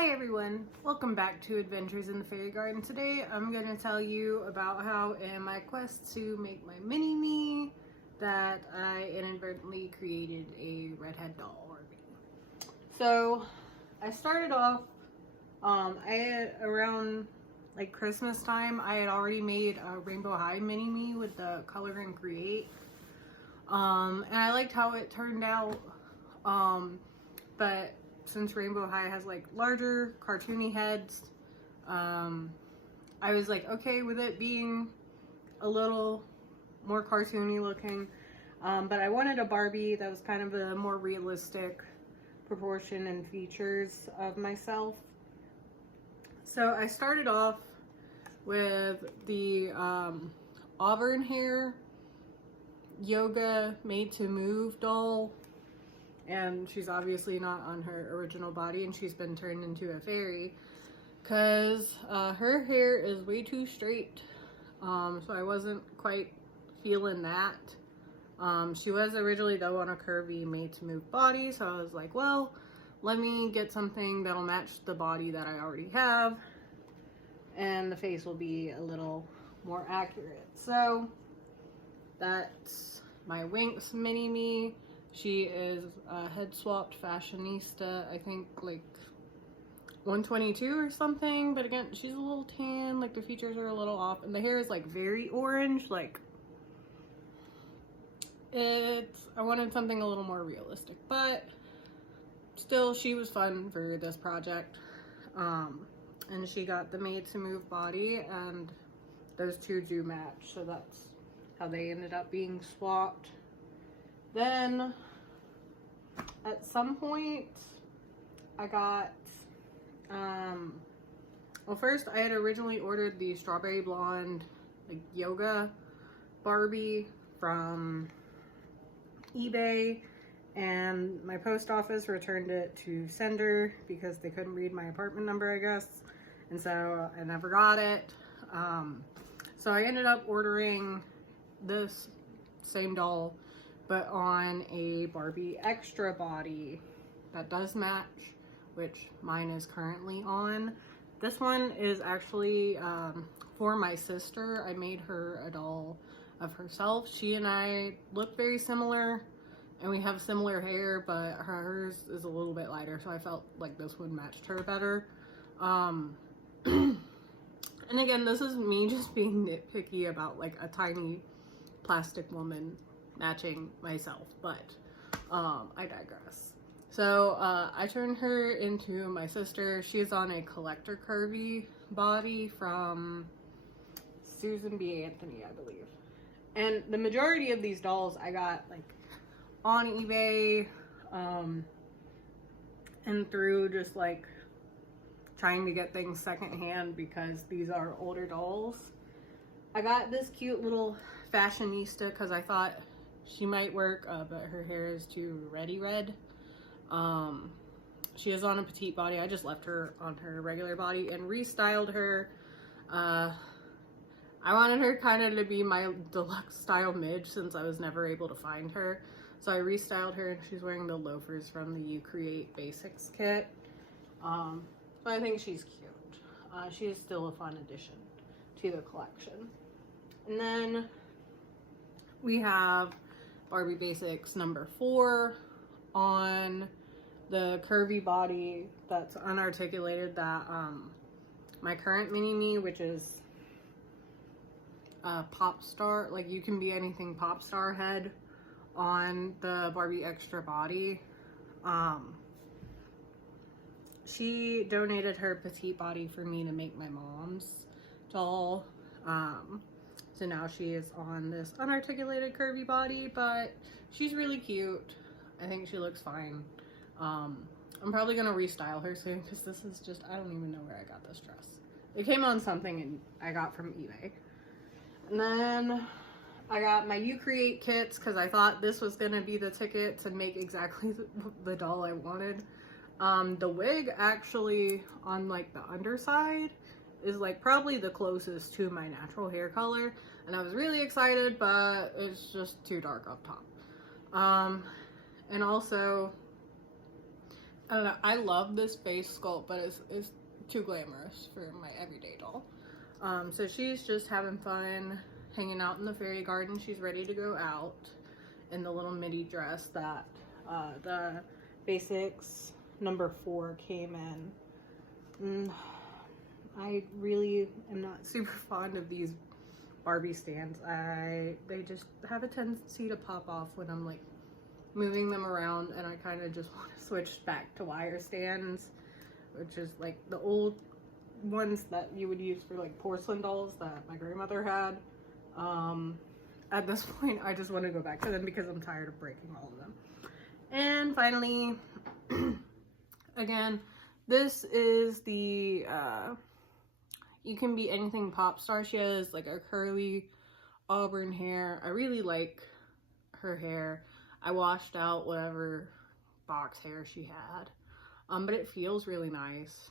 Hi everyone, welcome back to Adventures in the Fairy Garden. Today I'm going to tell you about how in my quest to make my mini-me that I inadvertently created a Redhead doll already. So I started off, around like Christmas time, I had already made a Rainbow High mini-me with the Color and Create. And I liked how it turned out, but since Rainbow High has like larger cartoony heads, I was like okay with it being a little more cartoony looking, but I wanted a Barbie that was kind of a more realistic proportion and features of myself. So I started off with the auburn hair yoga made to move doll. And she's obviously not on her original body, and she's been turned into a fairy because her hair is way too straight. So I wasn't quite feeling that. She was originally though on a curvy made to move body, so I was like, well, let me get something that'll match the body that I already have, and the face will be a little more accurate. So that's my Winx mini-me. She is a head swapped fashionista, I think like 122 or something, but again, she's a little tan, like the features are a little off, and the hair is like very orange, like I wanted something a little more realistic, but still she was fun for this project. And she got the made to move body, and those two do match, so that's how they ended up being swapped. Then at some point I got, well, first I had originally ordered the strawberry blonde like yoga Barbie from eBay, and my post office returned it to sender because they couldn't read my apartment number, I guess, and so I never got it. So I ended up ordering this same doll but on a Barbie extra body that does match, which mine is currently on. This one is actually for my sister. I made her a doll of herself. She and I look very similar, and we have similar hair, but hers is a little bit lighter, so I felt like this one matched her better. And again, this is me just being nitpicky about like a tiny plastic woman matching myself, but I digress. So I turned her into my sister. She's on a collector curvy body from Susan B. Anthony, I believe. And the majority of these dolls I got like on eBay, and through just like trying to get things secondhand because these are older dolls. I got this cute little fashionista because I thought she might work, but her hair is too reddy red. She is on a petite body. I just left her on her regular body and restyled her. I wanted her kind of to be my deluxe style midge since I was never able to find her. So I restyled her, and she's wearing the loafers from the You Create Basics kit. So I think she's cute. She is still a fun addition to the collection. And then we have Barbie Basics number 4 on the curvy body that's unarticulated that my current mini-me, which is pop star, like you can be anything pop star head on the Barbie extra body. She donated her petite body for me to make my mom's doll. So now she is on this unarticulated curvy body, but she's really cute. I think she looks fine. I'm probably gonna restyle her soon because this is just, I don't even know where I got this dress. It came on something and I got from eBay. And then I got my You Create kits because I thought this was gonna be the ticket to make exactly the doll I wanted. The wig actually on like the underside is like probably the closest to my natural hair color, and I was really excited, but it's just too dark up top. And also I don't know, I love this face sculpt, but it's too glamorous for my everyday doll. So she's just having fun hanging out in the fairy garden. She's ready to go out in the little midi dress that the basics number 4 came in. I really am not super fond of these Barbie stands. They just have a tendency to pop off when I'm like moving them around, and I kind of just want to switch back to wire stands, which is like the old ones that you would use for like porcelain dolls that my grandmother had. At this point, I just want to go back to them because I'm tired of breaking all of them. And finally, again, this is the You Can Be Anything pop star. She has like a curly auburn hair. I really like her hair. I washed out whatever box hair she had, but it feels really nice.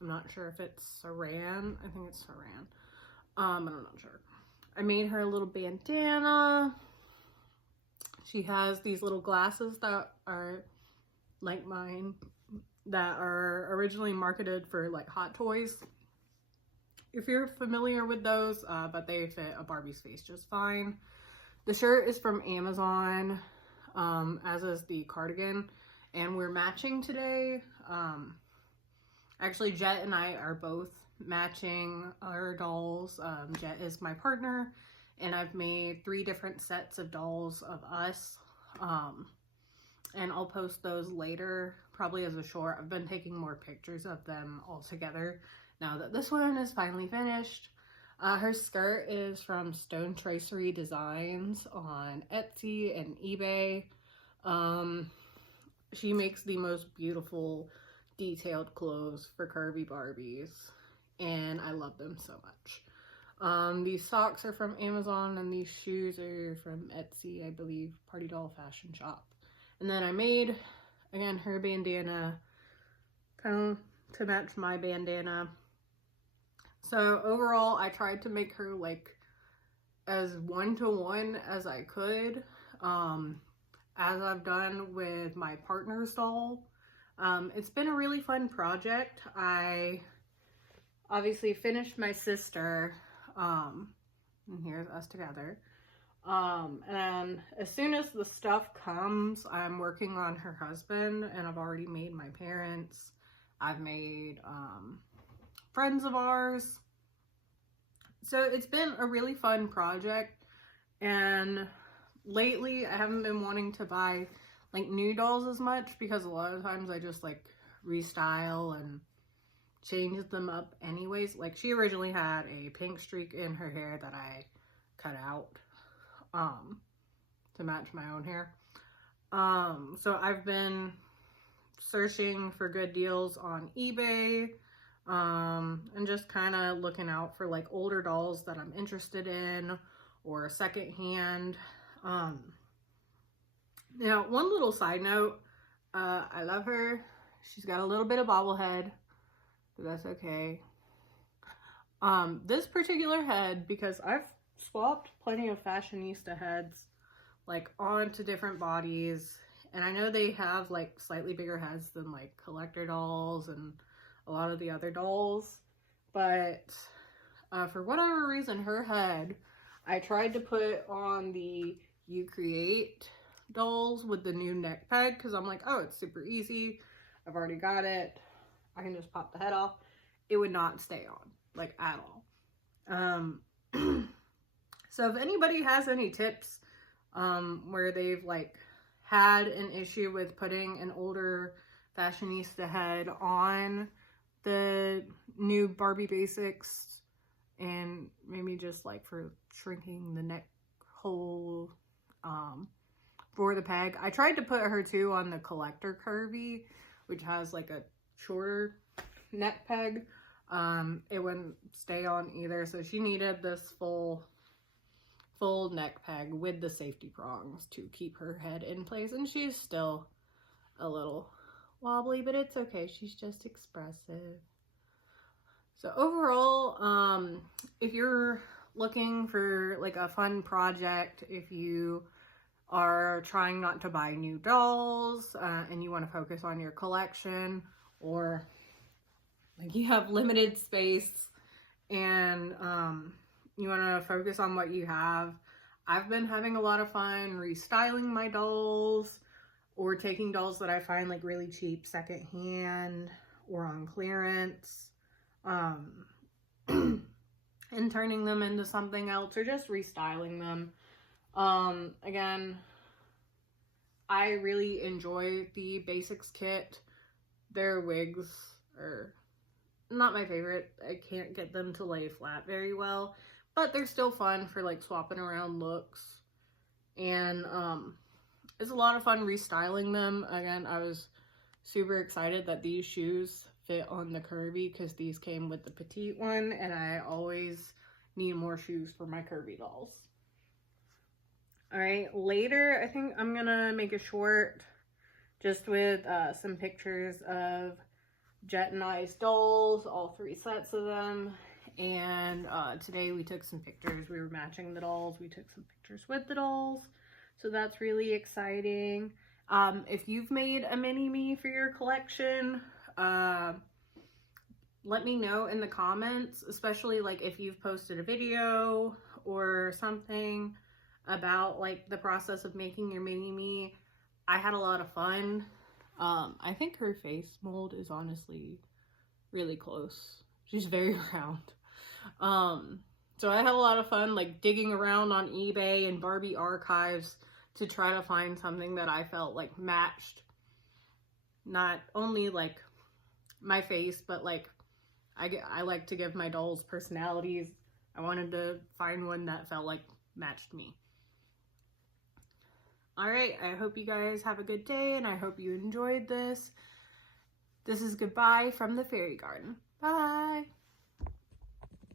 I'm not sure if it's saran. I think it's saran. I'm not sure. I made her a little bandana. She has these little glasses that are like mine, that are originally marketed for like Hot Toys, if you're familiar with those, but they fit a Barbie's face just fine. The shirt is from Amazon, as is the cardigan, and we're matching today. Actually, Jet and I are both matching our dolls. Jet is my partner, and I've made 3 different sets of dolls of us, and I'll post those later, probably as a short. I've been taking more pictures of them all together now that this one is finally finished. Her skirt is from Stone Tracery Designs on Etsy and eBay. She makes the most beautiful detailed clothes for curvy Barbies, and I love them so much. These socks are from Amazon, and these shoes are from Etsy, I believe, Party Doll Fashion Shop. And then I made, again, her bandana kind of to match my bandana. So overall, I tried to make her like as one-to-one as I could, as I've done with my partner's doll. It's been a really fun project. I obviously finished my sister, and here's us together. And as soon as the stuff comes, I'm working on her husband, and I've already made my parents. I've made friends of ours. So it's been a really fun project, and lately I haven't been wanting to buy like new dolls as much, because a lot of times I just like restyle and change them up anyways. Like she originally had a pink streak in her hair that I cut out to match my own hair. So I've been searching for good deals on eBay, and just kind of looking out for like older dolls that I'm interested in, or secondhand. Now, one little side note, I love her. She's got a little bit of bobblehead, but that's okay. This particular head, because I've swapped plenty of fashionista heads like onto different bodies, and I know they have like slightly bigger heads than like collector dolls and a lot of the other dolls, but for whatever reason, her head, I tried to put on the You Create dolls with the new neck peg, because I'm like, oh, it's super easy, I've already got it, I can just pop the head off. It would not stay on, like, at all. So if anybody has any tips where they've like had an issue with putting an older fashionista head on the new Barbie basics, and maybe just like for shrinking the neck hole for the peg. I tried to put her too on the collector curvy, which has like a shorter neck peg. It wouldn't stay on either, so she needed this full neck peg with the safety prongs to keep her head in place, and she's still a little wobbly, but it's okay, she's just expressive. So overall, if you're looking for like a fun project, if you are trying not to buy new dolls and you want to focus on your collection, or like you have limited space and you want to focus on what you have. I've been having a lot of fun restyling my dolls, or taking dolls that I find like really cheap secondhand or on clearance, and turning them into something else, or just restyling them. Again, I really enjoy the basics kit. Their wigs are not my favorite. I can't get them to lay flat very well, but they're still fun for like swapping around looks. And it's a lot of fun restyling them. Again, I was super excited that these shoes fit on the curvy because these came with the petite one, and I always need more shoes for my curvy dolls. All right, later I think I'm gonna make a short just with some pictures of Jet and I's dolls, all 3 sets of them. And today we took some pictures. We were matching the dolls. We took some pictures with the dolls. So that's really exciting. If you've made a mini-me for your collection, let me know in the comments, especially like if you've posted a video or something about like the process of making your mini-me. I had a lot of fun. I think her face mold is honestly really close. She's very round. So I had a lot of fun like digging around on eBay and Barbie archives to try to find something that I felt like matched not only like my face, but like I like to give my dolls personalities. I wanted to find one that felt like matched me. All right, I hope you guys have a good day, and I hope you enjoyed this. This is goodbye from the fairy garden. Bye.